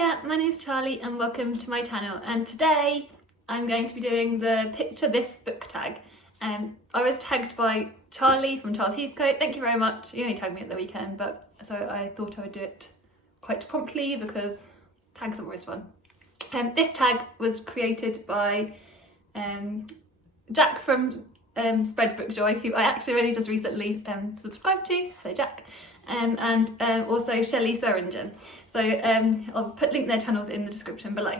Hiya, my name's Charlie and welcome to my channel, and today I'm going to be doing the Picture This book tag. I was tagged by Charlie from Charles Heathcote. Thank you very much. He only tagged me at the weekend, but so I thought I would do it quite promptly because tags are always fun. This tag was created by Jack from Spread Book Joy, who I actually only just recently subscribed to, so Jack, and also Shelley Swearingen. So I'll link their channels in the description below.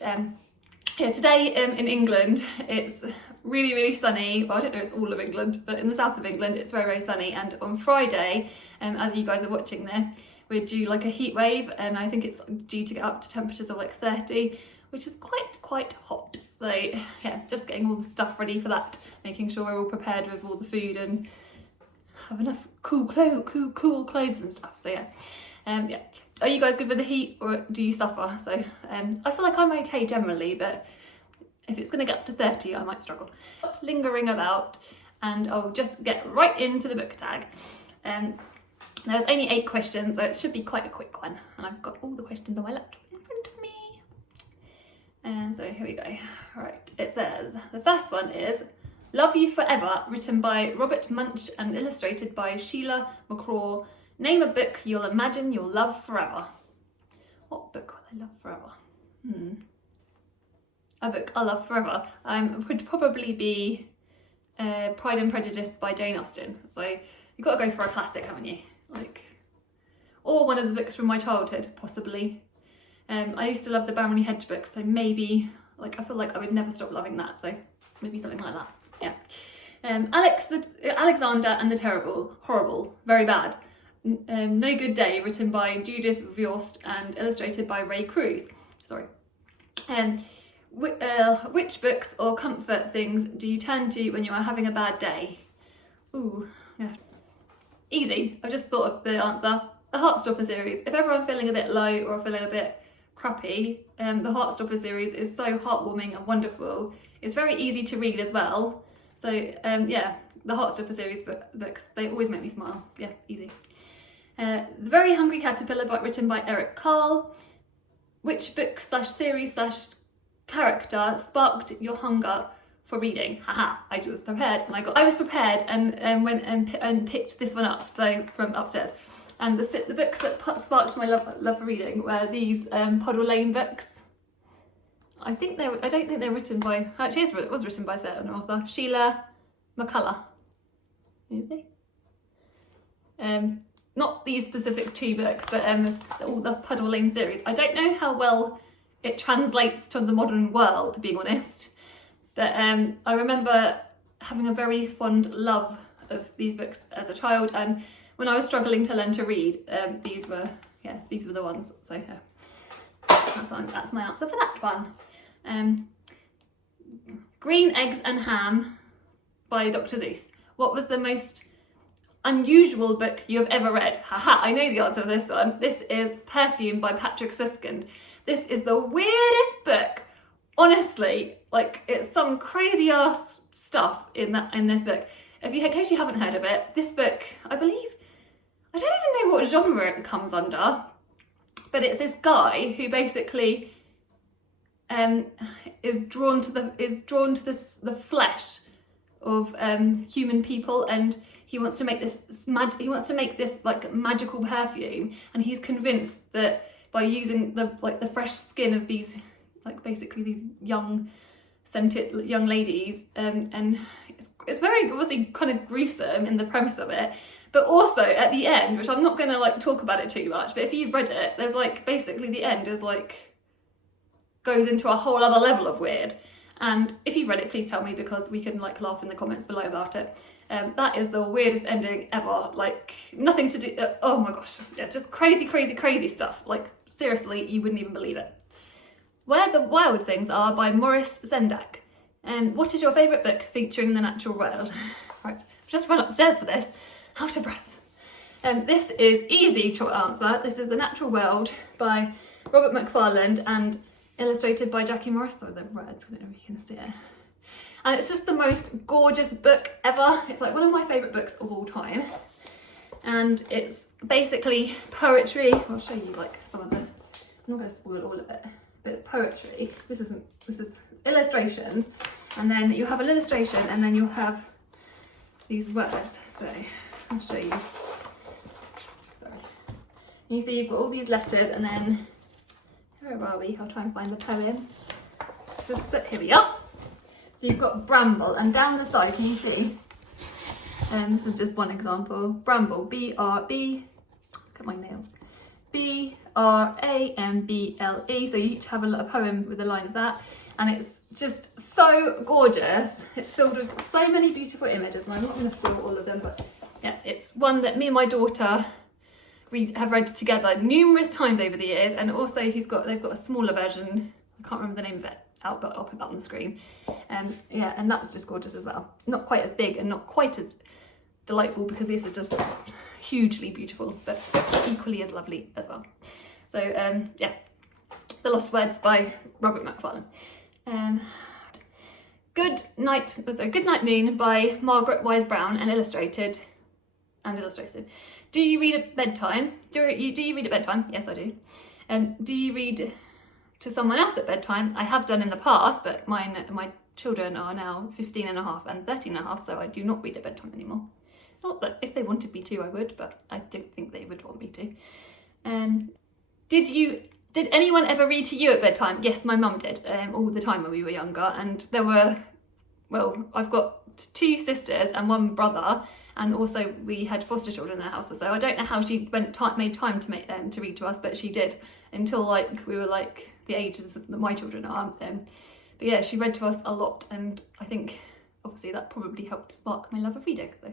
Yeah, today in England it's really sunny. Well, I don't know, it's all of England, but in the south of England it's very sunny, and on Friday, as you guys are watching this, we're due like a heat wave, and I think it's due to get up to temperatures of like 30, which is quite hot. So yeah, just getting all the stuff ready for that, making sure we're all prepared with all the food and have enough cool clothes and stuff. So yeah, yeah. Are you guys good with the heat, or do you suffer? So I feel like I'm okay generally, but if it's going to get up to 30, I might struggle. Lingering about, and I'll just get right into the book tag. There's only 8 questions, so it should be quite a quick one, and I've got all the questions on my laptop in front of me. And so here we go. Right, it says, the first one is Love You Forever, written by Robert Munsch and illustrated by Sheila McGraw. Name a book you'll imagine you'll love forever. What book will I love forever? A book I love forever would probably be Pride and Prejudice by Jane Austen. So you've got to go for a classic, haven't you? Like, or one of the books from my childhood, possibly. I used to love the Bramley Hedge books, so maybe, like, I feel like I would never stop loving that, so maybe something like that. Yeah. Alexander and the Terrible, horrible, very bad. No Good Day, written by Judith Viorst and illustrated by Ray Cruz. Sorry. Which books or comfort things do you turn to when you are having a bad day? Ooh, yeah. Easy. I've just thought of the answer. The Heartstopper series. If ever I'm feeling a bit low or feeling a bit crappy, the Heartstopper series is so heartwarming and wonderful. It's very easy to read as well. So yeah, the Heartstopper series books, they always make me smile. Yeah, easy. The Very Hungry Caterpillar, written by Eric Carle. Which book / series / character sparked your hunger for reading? Haha, I was prepared, and I was prepared and went and picked this one up, so from upstairs. And the books that sparked my love for reading were these Puddle books. I don't think they're written by, actually it was written by a certain author, Sheila McCullah. Is he? Not these specific 2 books, but all the Puddle series. I don't know how well it translates to the modern world, being honest, but I remember having a very fond love of these books as a child, and when I was struggling to learn to read, these were the ones. So yeah, that's my answer for that one. Green Eggs and Ham by Dr. Seuss. What was the most unusual book you have ever read? Haha, I know the answer to this one. This is Perfume by Patrick Suskind. This is the weirdest book. Honestly, like, it's some crazy ass stuff in this book. In case you haven't heard of it, this book, I don't even know what genre it comes under, but it's this guy who basically is drawn to the flesh of human people, and he wants to make this like magical perfume, and he's convinced that by using the fresh skin of these, like, basically these young scented young ladies, and it's very obviously kind of gruesome in the premise of it, but also at the end, which I'm not going to like talk about it too much, but if you've read it, there's like basically the end is like goes into a whole other level of weird. And if you've read it, please tell me, because we can like laugh in the comments below about it. That is the weirdest ending ever, like nothing to do, oh my gosh, yeah, just crazy stuff, like seriously, you wouldn't even believe it. Where the Wild Things Are by Maurice Sendak. And what is your favourite book featuring the natural world? Right, I've just run upstairs for this, out of breath. This is easy to answer. This is The Natural World by Robert Macfarlane and illustrated by Jackie Morris. So the words, I don't know if you can see it. And it's just the most gorgeous book ever. It's like one of my favourite books of all time. And it's basically poetry. I'll show you like some of the not going to spoil all of it, but it's poetry. This is illustrations, and then you have an illustration, and then you'll have these words. So I'll show you. Sorry. You see you've got all these letters, and then where are we? I'll try and find the poem. So here we are. So you've got bramble, and down the side, can you see? This is just one example. Bramble, B-R-B. Look at my nails. B-R-A-M-B-L-E. So you each have a poem with a line of that, and it's just so gorgeous. It's filled with so many beautiful images, and I'm not going to spoil all of them, but yeah, it's one that me and my daughter have read together numerous times over the years, and also they've got a smaller version. I can't remember the name of it out, but I'll put that on the screen. Yeah, and that's just gorgeous as well. Not quite as big and not quite as delightful, because these are just hugely beautiful, but equally as lovely as well. So yeah, The Lost Words by Robert Macfarlane. Good Night Moon by Margaret Wise Brown, and illustrated. Do you read at bedtime? Do you read at bedtime? Yes, I do. Do you read to someone else at bedtime? I have done in the past, but my children are now 15 and a half and 13 and a half, so I do not read at bedtime anymore. Not that if they wanted me to, I would, but I don't think they would want me to. Did anyone ever read to you at bedtime? Yes, my mum did, all the time when we were younger, and there were, well, I've got 2 sisters and 1 brother, and also we had foster children in the house, so I don't know how she made time to read to us, but she did, until like we were like the ages that my children are. But yeah, she read to us a lot, and I think obviously that probably helped spark my love of reading. So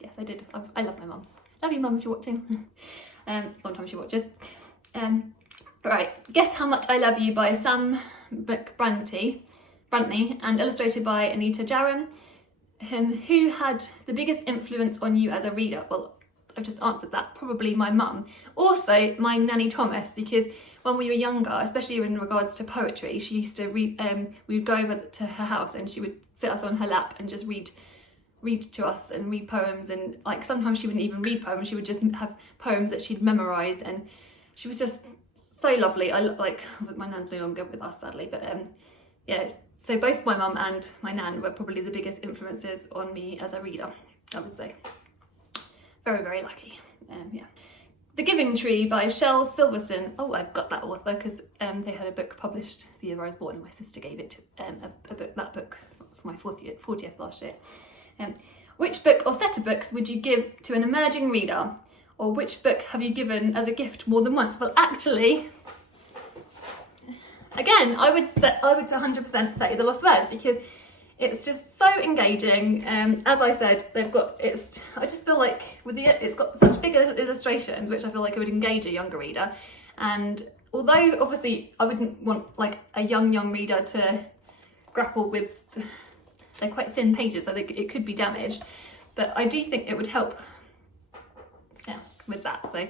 yes, I did. I love my mum. Love you, mum, if you're watching. Sometimes she watches. Right, Guess How Much I Love You by Sam Brantley, and illustrated by Anita Jaram. Who had the biggest influence on you as a reader? Well, I've just answered that. Probably my mum. Also, my nanny Thomas, because when we were younger, especially in regards to poetry, she used to read. We would go over to her house, and she would sit us on her lap and just read to us and read poems. And like sometimes she wouldn't even read poems; she would just have poems that she'd memorised, and she was just so lovely. I like my nan's no longer with us, sadly, but yeah. So both my mum and my nan were probably the biggest influences on me as a reader, I would say. Very, very lucky. Yeah. The Giving Tree by Shel Silverstone. Oh, I've got that author because they had a book published the year I was born, and my sister gave it that book for my 40th last year. Which book or set of books would you give to an emerging reader? Or which book have you given as a gift more than once? Well, actually, again, I would 100% say The Lost Words, because it's just so engaging. As I said, I just feel like it's got such big illustrations, which I feel like it would engage a younger reader. And although obviously I wouldn't want like a young reader to grapple with, they're quite thin pages, so it could be damaged, but I do think it would help, yeah, with that. So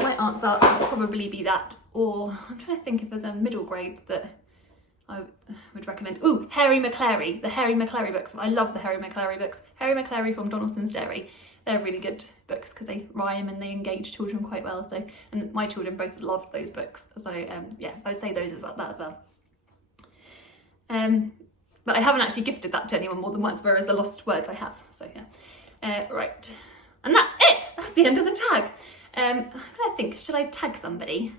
my answer would probably be that, or I'm trying to think if there's a middle grade that I would recommend. Ooh, Harry Maclary, the Harry Maclary books. I love the Harry Maclary books. Harry Maclary from Donaldson's Dairy. They're really good books because they rhyme and they engage children quite well. So, and my children both loved those books. So yeah, I would say those as well. That as well. But I haven't actually gifted that to anyone more than once, whereas The Lost Words I have. So yeah, right, and that's it. That's the end of the tag. I'm trying to think, should I tag somebody?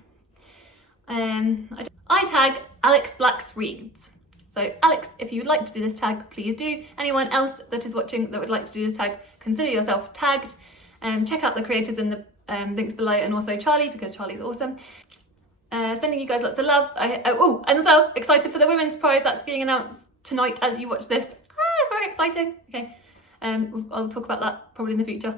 I tag Alex Blacks Reads. So Alex, if you would like to do this tag, please do. Anyone else that is watching that would like to do this tag, consider yourself tagged. Check out the creators in the links below, and also Charlie, because Charlie's awesome. Sending you guys lots of love. And as well, excited for the Women's Prize that's being announced tonight as you watch this. Very exciting. Okay, I'll talk about that probably in the future.